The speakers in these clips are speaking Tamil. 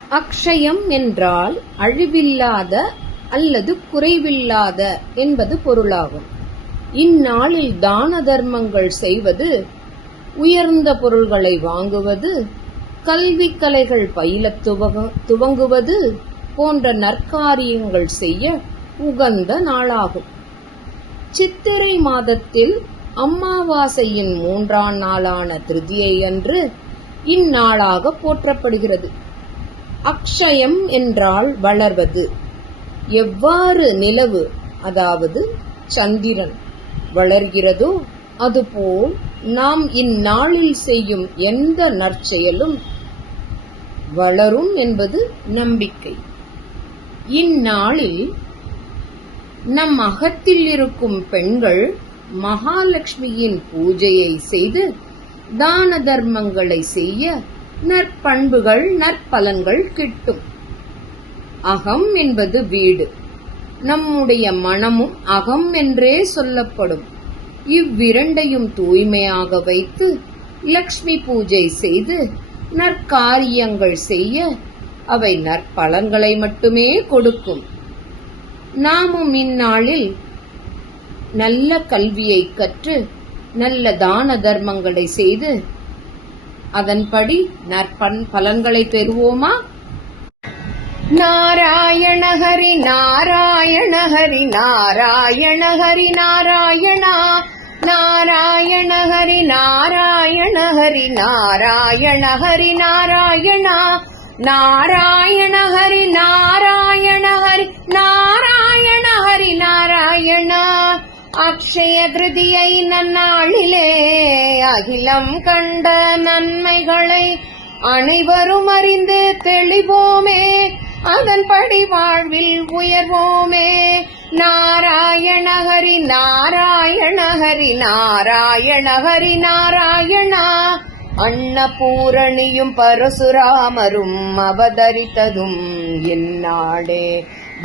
அக்ஷயம் என்றால் அழிவில்லாத அல்லது குறைவில்லாத என்பது பொருளாகும். இந்நாளில் தான தர்மங்கள் செய்வது, உயர்ந்த பொருள்களை வாங்குவது, கல்வி கலைகள் பயிலத் துவங்குவது போன்ற நற்காரியங்கள் செய்ய உகந்த நாளாகும். சித்திரை மாதத்தில் அமாவாசையின் 3ஆம் நாளான திருதியை அன்று இந்நாளாக போற்றப்படுகிறது. அக்ஷயம் என்றால் வளர்வது. எவ்வாறு நிலவு அதாவது சந்திரன் வளர்கிறதோ அதுபோல் நாம் இந்நாளில் செய்யும் எந்த நற்செயலும் வளரும் என்பது நம்பிக்கை. இந்நாளில் நம் அகத்தில் இருக்கும் பெண்கள் மகாலட்சுமியின் பூஜையை செய்து தான தர்மங்களை செய்ய நற்பண்புகள் நற்பலன்கள் கிட்டும். அகம் என்பது வீடு. நம்முடைய மனமும் அகம் என்றே சொல்லப்படும். இவ்விரண்டையும் தூய்மையாக வைத்து லக்ஷ்மி பூஜை செய்து நற்காரியங்கள் செய்ய அவை நற்பலன்களை மட்டுமே கொடுக்கும். நாமும் இந்நாளில் நல்ல கல்வியை கற்று நல்ல தான தர்மங்களை செய்து அதன்படி நற்பலன்களை பெறுவோமா? நாராயண ஹரி நாராயண ஹரி நாராயண ஹரி நாராயணா, நாராயண ஹரி நாராயண ஹரி நாராயண ஹரி நாராயணா, நாராயண ஹரி நாராயண ஹரி நாராயண ஹரி நாராயணா. அக்ஷய திருதியை நன்னாளிலே அகிலம் கண்ட நன்மைகளை அனைவரும் அறிந்து தெளிவோமே, அதன்படி வாழ்வில் உயர்வோமே. நாராயண ஹரி நாராயண ஹரி நாராயண ஹரி நாராயணா. அன்னபூரணியும் பரசுராமரும் அவதரித்ததும் இந்நாளே.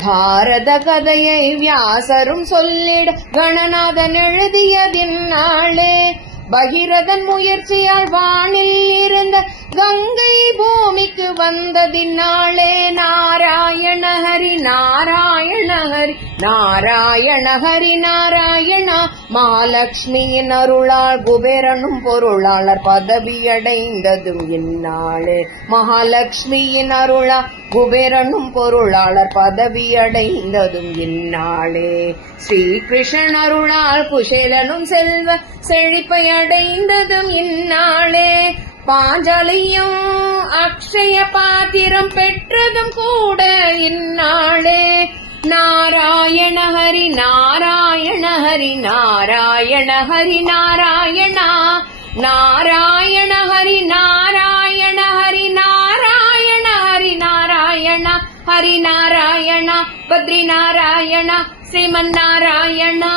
பாரத கதையை வியாசரும் சொல்லிட கணநாதன் எழுதியதின்னாளே. பகிரதன் முயற்சியால் வானில் இருந்த கங்கை பூமிக்கு வந்ததின்னாளே. நாராயண ஹரி நாராயண ஹரி நாராயண ஹரி நாராயணா. மகாலட்சுமியின் அருளால் குபேரனும் பொருளாளர் பதவியடைந்ததும் இந்நாளே. மகாலட்சுமியின் அருளால் குபேரனும் பொருளாளர் பதவியடைந்ததும் இந்நாளே. ஸ்ரீகிருஷ்ணன் அருளால் குசேலனும் செல்வ செழிப்பை அடைந்ததும் இந்நாளே. பாஞ்சாலியும் அக்ஷய பாத்திரம் பெற்றதும் கூட இந்நாளே. நாராயண ஹரி நாராயண ஹரி நாராயண ஹரி நாராயணா, நாராயண ஹரி நாராயண ஹரி நாராயண ஹரி நாராயணா. ஹரி நாராயண பத்ரி நாராயண ஸ்ரீமன் நாராயணா.